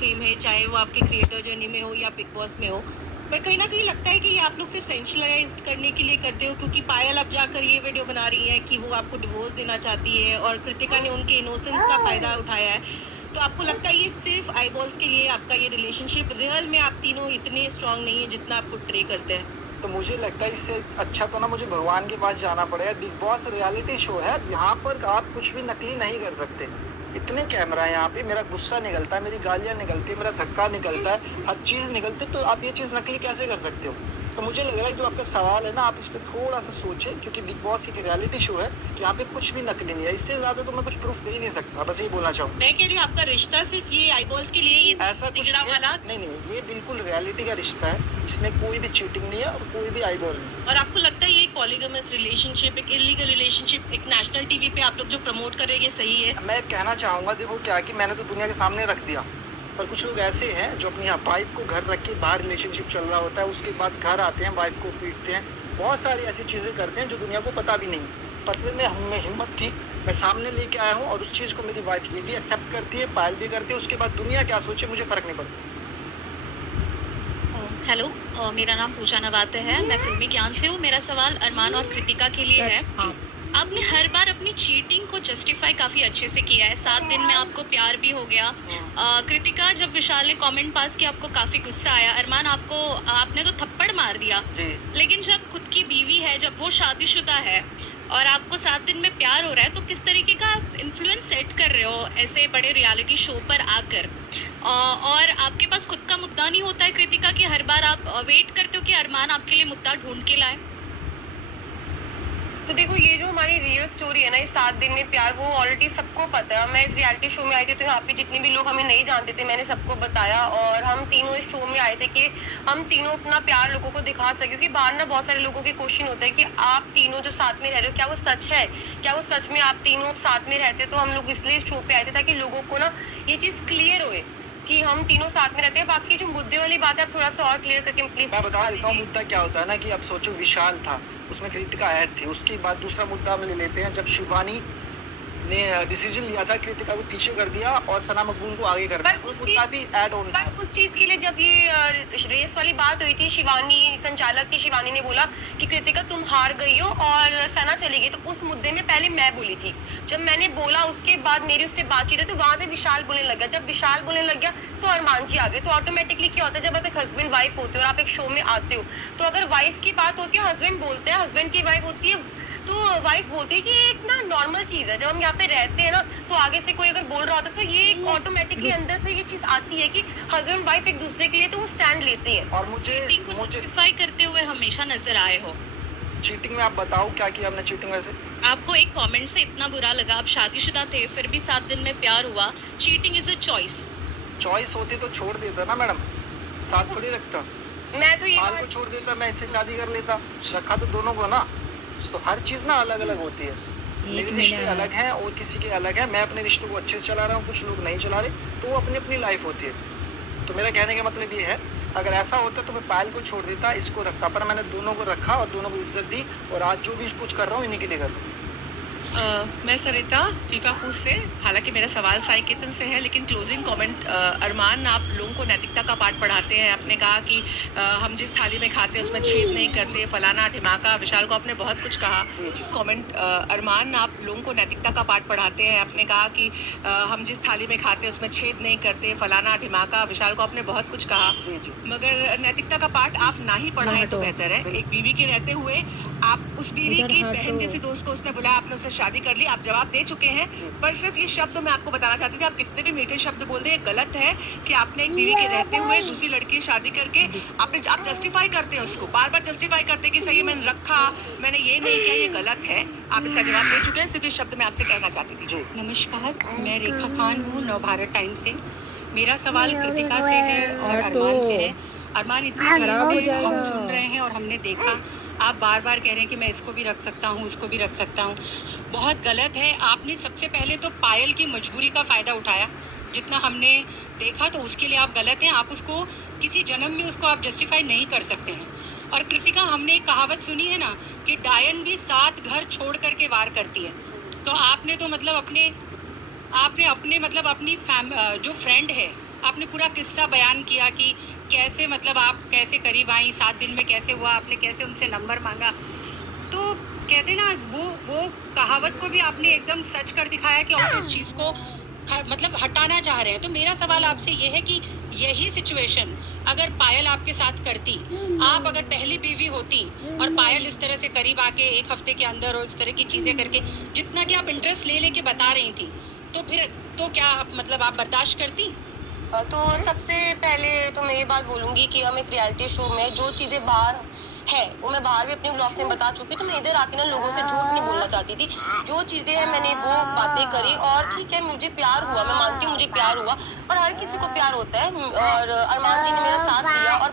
Fame है, चाहे वो आपके क्रिएटर जर्नी में हो या बिग बॉस में हो। पर कहीं न कहीं लगता है कि ये आप लोग सिर्फ़ सेंसेशनलाइज़ करने के लिए करते हो, क्योंकि पायल अब जाकर ये वीडियो बना रही है कि वो आपको डिवोर्स देना चाहती है और कृतिका ने उनके इनोसेंस का फ़ायदा उठाया है। तो आपको लगता है ये सिर्फ़ आईबॉल्स के लिए आपका ये रिलेशनशिप, रियल में आप तीनों इतने स्ट्रॉन्ग नहीं है जितना आप पोर्ट्रे करते हैं? तो मुझे लगता है इससे अच्छा तो ना मुझे भगवान के पास जाना पड़ेगा। बिग बॉस रियलिटी शो है, यहाँ पर आप कुछ भी नकली नहीं कर सकते। इतने कैमरा है यहाँ पे, मेरा गुस्सा निकलता है, मेरी गालियाँ निकलती है, मेरा धक्का निकलता है, हर चीज़ निकलती है, तो आप ये चीज़ नकली कैसे कर सकते हो? तो मुझे लग रहा है जो आपका सवाल है ना, आप इस पे थोड़ा-सा सोचें, क्योंकि बिग बॉस एक रियलिटी शो है, यहाँ पे कुछ भी नकली नहीं है। इससे ज़्यादा तो मैं कुछ प्रूफ़ दे ही नहीं सकता, बस यही बोलना चाहूँगा। मैं कह रही हूँ आपका रिश्ता सिर्फ़ ये आईबॉल्स के लिए ये ऐसा कुछ तिगड़ा वाला। नहीं, नहीं, ये बिल्कुल रियलिटी का रिश्ता है, इसमें कोई भी चीटिंग नहीं है और कोई भी आईबॉल नहीं। और आपको लगता है ये एक पॉलीगैमस रिलेशनशिप, एक इल्लीगल रिलेशनशिप, एक नेशनल टीवी पे आप लोग जो प्रमोट कर रहे हैं, ये सही है? मैं कहना चाहूँगा, देखो क्या है कि मैंने तो दुनिया के सामने रख दिया, पर कुछ लोग ऐसे हैं जो अपनी वाइफ को घर रख के बाहर रिलेशनशिप चल रहा होता है, उसके बाद घर आते हैं, वाइफ को पीटते हैं, बहुत सारी ऐसी चीज़ें करते हैं जो दुनिया को पता भी नहीं। पर फिर मैं हम में हिम्मत थी, मैं सामने लेके आया हूँ और उस चीज़ को मेरी वाइफ ये भी एक्सेप्ट करती है, पायल भी करती है, उसके बाद दुनिया क्या सोचे मुझे फ़र्क नहीं पड़ता। हेलो, मेरा नाम पूजा नवाते है। मैं फिल्मी ज्ञान से हूँ। मेरा सवाल अरमान और कृतिका के लिए है। हाँ। आपने हर बार अपनी चीटिंग को जस्टिफाई काफ़ी अच्छे से किया है। 7 दिन में आपको प्यार भी हो गया। कृतिका, जब विशाल ने कमेंट पास किया आपको काफ़ी गुस्सा आया। अरमान, आपने तो थप्पड़ मार दिया। जी। लेकिन जब खुद की बीवी है, जब वो शादीशुदा है और आपको 7 दिन में प्यार हो रहा है, तो किस तरीके का आप इन्फ्लुएंस सेट कर रहे हो ऐसे बड़े रियलिटी शो पर आकर? और आपके पास खुद का मुद्दा नहीं होता है कृतिका, कि हर बार आप वेट करते हो कि अरमान आपके लिए मुद्दा ढूंढ के लाए? तो देखो, ये जो हमारी रियल स्टोरी है ना, इस 7 दिन में प्यार, वो ऑलरेडी सबको पता है। मैं इस रियलिटी शो में आई थी, तो यहाँ पे जितने भी लोग हमें नहीं जानते थे, मैंने सबको बताया। और हम तीनों इस शो में आए थे कि हम तीनों अपना प्यार लोगों को दिखा सके, क्योंकि बाहर ना बहुत सारे लोगों के क्वेश्चन होता है कि आप तीनों जो साथ में रह रहे हो, क्या वो सच है? क्या वो सच में आप तीनों साथ में रहते? तो हम लोग इसलिए इस शो पे आए थे ताकि लोगों को ना ये चीज़ क्लियर होए कि हम तीनों साथ में रहते हैं। बाकी जो मुद्दे वाली बात है, आप थोड़ा सा और क्लियर करके प्लीज मैं बता देता हूँ मुद्दा क्या होता है ना, कि अब सोचो विशाल था, उसमें कृतिका ऐड थी, उसके बाद दूसरा मुद्दा हम ले लेते हैं, जब शिवानी ने डिसीजन लिया था कृतिका को पीछे कर दिया और सना मकबूल को आगे कर दिया, पर उस उसकी मुद्दा भी ऐड ऑन था। पर उस चीज के लिए जब ये रेस वाली बात हुई थी, शिवानी संचालक थी, शिवानी ने बोला कि कृतिका तुम हार गई हो और सना चली गई, तो उस मुद्दे में पहले मैं बोली थी। जब मैंने बोला, उसके बाद मेरी उससे बातचीत हुई, तो वहां से विशाल बोलने लग गया। जब विशाल बोलने लग गया तो अरमान जी आ गए। तो ऑटोमेटिकली क्या होता है, जब आप एक हस्बैंड वाइफ होते हो और आप एक शो में आते हो, तो अगर वाइफ की बात होती है, हस्बैंड बोलते हैं, हस्बैंड की वाइफ होती है, तो वाइफ बोलती है कि ये एक ना नॉर्मल चीज है। जब हम यहाँ पे रहते हैं ना, तो आगे से कोई अगर बोल रहा होता है, तो ये एक ऑटोमेटिकली अंदर से ये चीज आती है कि हस्बैंड वाइफ एक दूसरे के लिए तो वो स्टैंड लेते हैं। और मुझे चीटिंग को मुझे जस्टिफाई करते हुए हमेशा नजर आए हो। चीटिंग में आप बताओ क्या किया हमने चीटिंग में से? आपको एक कमेंट से इतना बुरा लगा, आप शादीशुदा थे, फिर भी 7 दिन में प्यार हुआ। Cheating is a choice. Choice होती तो छोड़ देता ना मैडम, साथ थोड़ी रखता। मैं तो ये पाल को बात छोड़ देता, मैं इससे शादी कर लेता, रखा तो दोनों को ना। तो हर चीज़ ना अलग अलग होती है, मेरे रिश्ते अलग हैं और किसी के अलग हैं। मैं अपने रिश्तों को अच्छे से चला रहा हूँ, कुछ लोग नहीं चला रहे, तो वो अपनी अपनी लाइफ होती है। तो मेरा कहने का मतलब ये है, अगर ऐसा होता तो मैं पायल को छोड़ देता, इसको रखता, पर मैंने दोनों को रखा और दोनों को इज्जत दी, और आज जो भी कुछ कर रहा हूँ इन्हीं के लिए कर रहा हूँ। मैं सरिता फीफा फूड से। हालांकि मेरा सवाल साई केतन से है, लेकिन क्लोजिंग कमेंट, अरमान, आप लोगों को नैतिकता का पाठ पढ़ाते हैं। आपने कहा कि हम जिस थाली में खाते हैं उसमें छेद नहीं करते, फलाना ढिमाका। विशाल को आपने बहुत कुछ कहा। कमेंट, अरमान, आप लोगों को नैतिकता का पाठ पढ़ाते हैं। आपने कहा कि हम जिस थाली में खाते हैं उसमें छेद नहीं करते, फलाना ढिमाका। विशाल को आपने बहुत कुछ कहा, मगर नैतिकता का पाठ आप ना ही पढ़ाएं तो बेहतर है। एक बीवी के रहते हुए आप उस बीवी की बहन जैसी दोस्त को उसने बुलाया, आपने उससे शादी कर ली, आप जवाब दे चुके हैं। पर सिर्फ ये शब्द मैं आपको बताना चाहती थी, आप कितने भी मीठे शब्द बोल दें, ये गलत है कि आपने एक बीवी के रहते हुए दूसरी लड़की की शादी करके आप जस्टिफाई करते हैं, उसको बार बार जस्टिफाई करते हैं कि सही है मैंने रखा, मैंने ये नहीं किया, ये गलत है। आप इसका जवाब दे चुके हैं, सिर्फ ये शब्द मैं आपसे कहना चाहती थी। नमस्कार, मैं रेखा खान हूँ, नवभारत टाइम से। मेरा सवाल कृतिका से है और अरमान से है। अरमान, इतनी देर से हम सुन रहे हैं और हमने देखा, आप बार बार कह रहे हैं कि मैं इसको भी रख सकता हूँ, उसको भी रख सकता हूँ। बहुत गलत है। आपने सबसे पहले तो पायल की मजबूरी का फ़ायदा उठाया, जितना हमने देखा, तो उसके लिए आप गलत हैं। आप उसको किसी जन्म में उसको आप जस्टिफाई नहीं कर सकते हैं। और कृतिका, हमने एक कहावत सुनी है ना कि डायन भी 7 घर छोड़ करके वार करती है। तो आपने तो मतलब अपने मतलब अपनी जो फ्रेंड है आपने पूरा किस्सा बयान किया कि कैसे मतलब आप कैसे करीब आई, 7 दिन में कैसे हुआ, आपने कैसे उनसे नंबर मांगा। तो कहते ना वो कहावत को भी आपने एकदम सच कर दिखाया कि आप इस चीज़ को मतलब हटाना चाह रहे हैं। तो मेरा सवाल आपसे ये है कि यही सिचुएशन अगर पायल आपके साथ करती, आप अगर पहली बीवी होती और पायल इस तरह से करीब आके 1 हफ्ते के अंदर और इस तरह की चीज़ें करके जितना कि आप इंटरेस्ट ले लेके बता रही थी, तो फिर तो क्या मतलब आप बर्दाश्त करती? तो सबसे पहले तो मैं ये बात बोलूंगी कि हम एक रियलिटी शो में जो चीज़ें बाहर है वो मैं बाहर भी अपने ब्लॉग से बता चुकी, तो मैं इधर आके ना लोगों से झूठ नहीं बोलना चाहती थी। जो चीज़ें हैं मैंने वो बातें करी, और ठीक है मुझे प्यार हुआ, मैं मानती हूँ मुझे प्यार हुआ, और हर किसी को प्यार होता है। और अरमान जी ने मेरा साथ दिया, और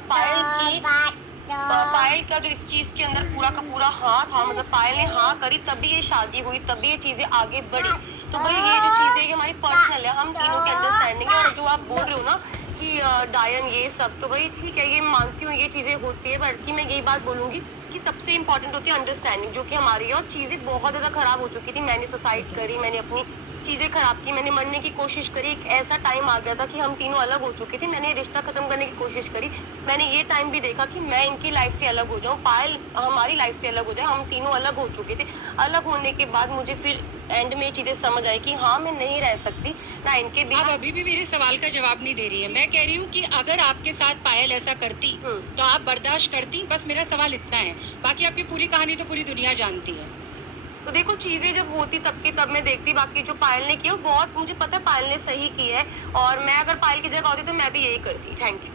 पायल का जो इस चीज़ के अंदर पूरा का पूरा हाँ था, मतलब पायल ने हाँ करी तभी ये शादी हुई, तभी ये चीज़ें आगे बढ़ी। तो भाई ये जो चीज़ें है हमारी पर्सनल है, हम तीनों की अंडरस्टैंडिंग है। और जो आप बोल रहे हो ना कि डायन ये सब, तो भाई ठीक है, ये मानती हूँ ये चीज़ें होती है, बल्कि मैं यही बात बोलूँगी कि सबसे इंपॉर्टेंट होती है अंडरस्टैंडिंग, जो कि हमारी है। और चीज़ें बहुत ज़्यादा ख़राब हो चुकी थी, मैंने सुसाइड करी, मैंने अपनी चीज़ें ख़राब की, मैंने मरने की कोशिश करी। एक ऐसा टाइम आ गया था कि हम तीनों अलग हो चुके थे, मैंने रिश्ता ख़त्म करने की कोशिश करी। मैंने ये टाइम भी देखा कि मैं इनकी लाइफ से अलग हो जाऊँ, पायल हमारी लाइफ से अलग हो जाए, हम तीनों अलग हो चुके थे। अलग होने के बाद मुझे फिर एंड में चीज़ें समझ आई कि हाँ मैं नहीं रह सकती ना इनके आप बिना। अभी भी मेरे सवाल का जवाब नहीं दे रही है। मैं कह रही हूँ कि अगर आपके साथ पायल ऐसा करती तो आप बर्दाश्त करती? बस मेरा सवाल इतना है, बाकी आपकी पूरी कहानी तो पूरी दुनिया जानती है। तो देखो चीज़ें जब होती तब की तब मैं देखती, बाकी जो पायल ने किया वो बहुत मुझे पता है पायल ने सही की है, और मैं अगर पायल की जगह होती तो मैं भी यही करती। Thank you.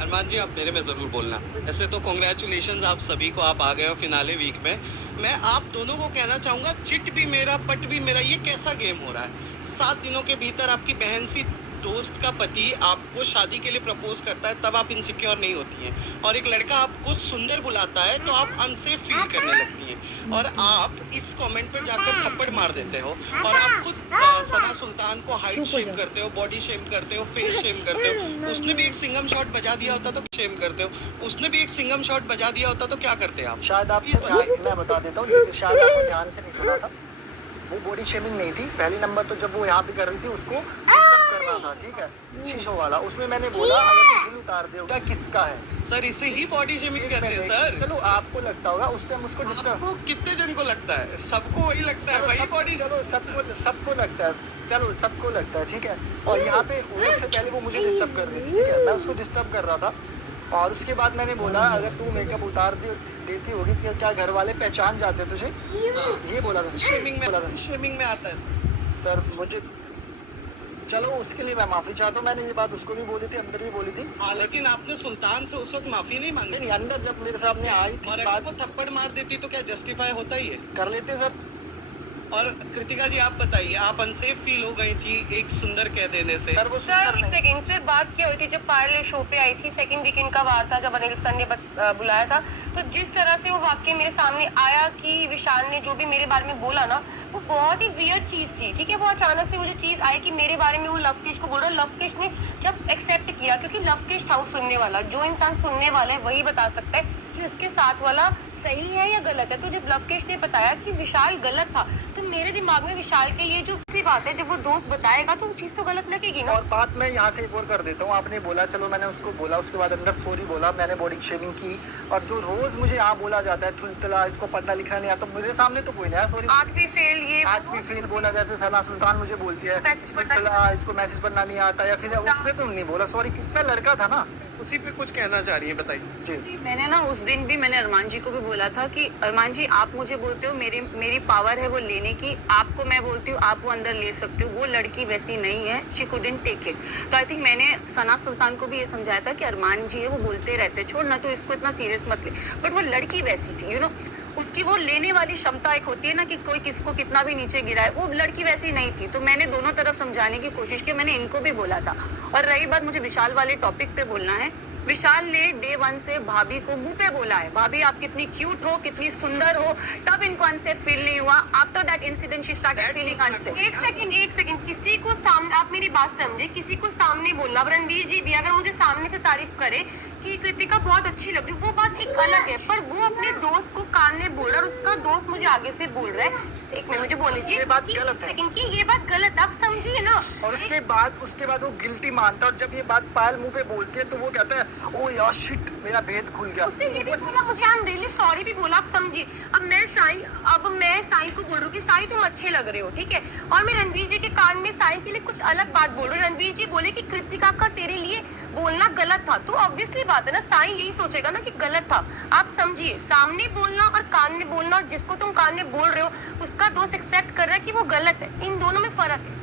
अरमान जी, आप मेरे में ज़रूर बोलना। ऐसे तो कॉन्ग्रेचुलेशंस आप सभी को, आप आ गए हो फिनाले वीक में। मैं आप दोनों को कहना चाहूँगा, चिट भी मेरा पट भी मेरा, ये कैसा गेम हो रहा है? 7 दिनों के भीतर आपकी बहन सी दोस्त का पति आपको शादी के लिए प्रपोज करता है, तब आप इनसिक्योर नहीं होती हैं, और एक लड़का आपको सुंदर बुलाता है तो आप अनसेफ फील करने लगती हैं, और आप इस कमेंट पर जाकर थप्पड़ मार देते हो, और आप खुद सना सुल्तान को हाइट शेम करते हो, बॉडी शेम करते हो, फेस शेम करते हो। उसने भी एक सिंगम शॉट बजा दिया होता तो शेम करते हो, उसने भी एक सिंगम शॉट बजा दिया होता तो क्या करते आप? शायद आपको मैं बता देता हूँ, शायद आपने ध्यान से नहीं सुना था। वो बॉडी शेमिंग नहीं थी। पहली नंबर तो जब वो यहाँ पे कर रही थी उसको डिस्टर्ब कर रहा था, ठीक है, शीशो वाला, उसमें मैंने बोला अगर तू दिल उतार दे क्या किसका है सर, इसे ही बॉडी शेमिंग कहते हैं सर। चलो आपको लगता होगा उस टाइम उसको डिस्टर्ब, आपको कितने जन को लगता है? सबको वही लगता है, वही बॉडी। चलो सबको लगता है, चलो सबको लगता है, ठीक है। और यहाँ पे उससे पहले वो मुझे डिस्टर्ब कर रही थी, ठीक है, मैं उसको डिस्टर्ब कर रहा था, और उसके बाद मैंने बोला अगर तू मेकअप उतार देती होगी तो क्या घर वाले पहचान जाते तुझे? ये बोला था। शेमिंग में आता है सर मुझे, चलो उसके लिए मैं माफी चाहता हूँ, मैंने ये बात उसको भी बोली थी, अंदर भी बोली थी। हाँ, लेकिन आपने सुल्तान से उस वक्त माफी नहीं मांगी। नहीं, अंदर जब मेरे सामने आई थी और अगर वो थप्पड़ मार देती तो क्या जस्टिफाई होता ही है? कर लेते सर। और कृतिका जी आप बताइए, आप अनसेफ फील हो गई थी एक सुंदर कह देने से? सर वो सर सुंदर एक नहीं। सेकंड से बात क्या हुई थी जब पायल शो पे आई थी, सेकंड वीकेंड का वार था जब अनिल सर ने बुलाया था, तो जिस तरह से वो वाक्य मेरे सामने आया कि विशाल ने जो भी मेरे बारे में बोला ना, वो बहुत ही वियर्ड चीज़ थी, ठीक है। वो अचानक से वो जो चीज़ आई कि मेरे बारे में वो लवकेश को बोल रहा है, लवकेश ने जब एक्सेप्ट किया, क्योंकि लवकेश था वो सुनने वाला, जो इंसान सुनने वाला है वही बता सकता है कि उसके साथ वाला सही है या गलत है। तो जब लवकेश ने बताया कि विशाल गलत था, तो मेरे दिमाग में विशाल के लिए जो दूसरी बात है, जब वो दोस्त बताएगा तो वो चीज़ तो गलत लगेगी ना। और बात मैं यहाँ से एक और कर देता हूँ, आपने बोला, चलो मैंने उसको बोला, उसके बाद अंदर सॉरी बोला, मैंने बॉडी शेमिंग की, और जो रोज मुझे यहाँ बोला जाता है थुलथला, इसको पढ़ना लिखना नहीं आता, मेरे सामने तो कोई नहीं है सॉरी। 8वीं फेल, ये 8वीं फेल बोला, जैसे सना सुल्तान मुझे बोलती है थुलथला, इसको मैसेज पढ़ना नहीं आता, या फिर उसने तुम नहीं बोला सॉरी, किसमें लड़का था ना, उसी पे कुछ कहना चाह रही है, बताइए जी। मैंने ना उस दिन भी मैंने अरमान जी को भी बोला था कि अरमान जी आप मुझे बोलते हो मेरी पावर है वो लेने की, आपको मैं बोलती हूँ आप वो अंदर ले सकते हो, वो लड़की वैसी नहीं है, शी कुडंट टेक इट। तो आई थिंक मैंने सना सुल्तान को भी ये समझाया था कि अरमान जी है वो बोलते रहते, छोड़ ना तो इसको इतना सीरियस मत ले, बट वो लड़की वैसी थी, यू नो, उसकी वो लेने वाली क्षमता एक होती है ना कि कोई किसको कितना भी नीचे गिराए, वो लड़की वैसी नहीं थी। तो मैंने दोनों तरफ समझाने की कोशिश की, मैंने इनको भी बोला था। और रही बात मुझे विशाल वाले टॉपिक पे बोलना है, विशाल ने डे 1 से भाभी को मुंह पे बोला है, भाभी आप कितनी क्यूट हो, कितनी सुंदर हो, तब इनको अनसेफ फील नहीं हुआ। After that incident she started feeling unsafe. एक सेकंड, किसी को सामने, आप मेरी बात समझे, किसी को सामने बोलना, रणवीर जी भी अगर मुझे सामने से तारीफ करे कि कृतिका बहुत अच्छी लग रही है, वो बात एक अलग है, पर वो अपने दोस्त को कान में बोल रहा है और उसका दोस्त मुझे आगे से बोल रहा है, एक मिनट मुझे बोलने दीजिए, ये बात गलत है। सेकंड की ये बात गलत है, आप समझिए ना। और उसके बाद वो गिल्टी मानता है, और जब ये बात पायल मुंह पे बोलती है तो वो कहता है ओ यार शिट, मेरा भेद खुल गया। उसने ये भी बोला मुझे, आई एम रियली सॉरी भी बोला, आप समझिए। अब मैं साई को बोल रही हूँ कि साई तुम अच्छे लग रहे हो, ठीक है, और मैं रणवीर जी के कान में साई के लिए कुछ अलग बात बोल रही हूँ। रणवीर जी बोले कि कृतिका का तेरे लिए बोलना गलत था, तो ऑब्वियसली बात है ना, साई यही सोचेगा ना कि गलत था। आप समझिए, सामने बोलना और कान में बोलना, जिसको तुम कान में बोल रहे हो उसका दोस्त एक्सेप्ट कर रहा है कि वो गलत है, इन दोनों में फर्क है।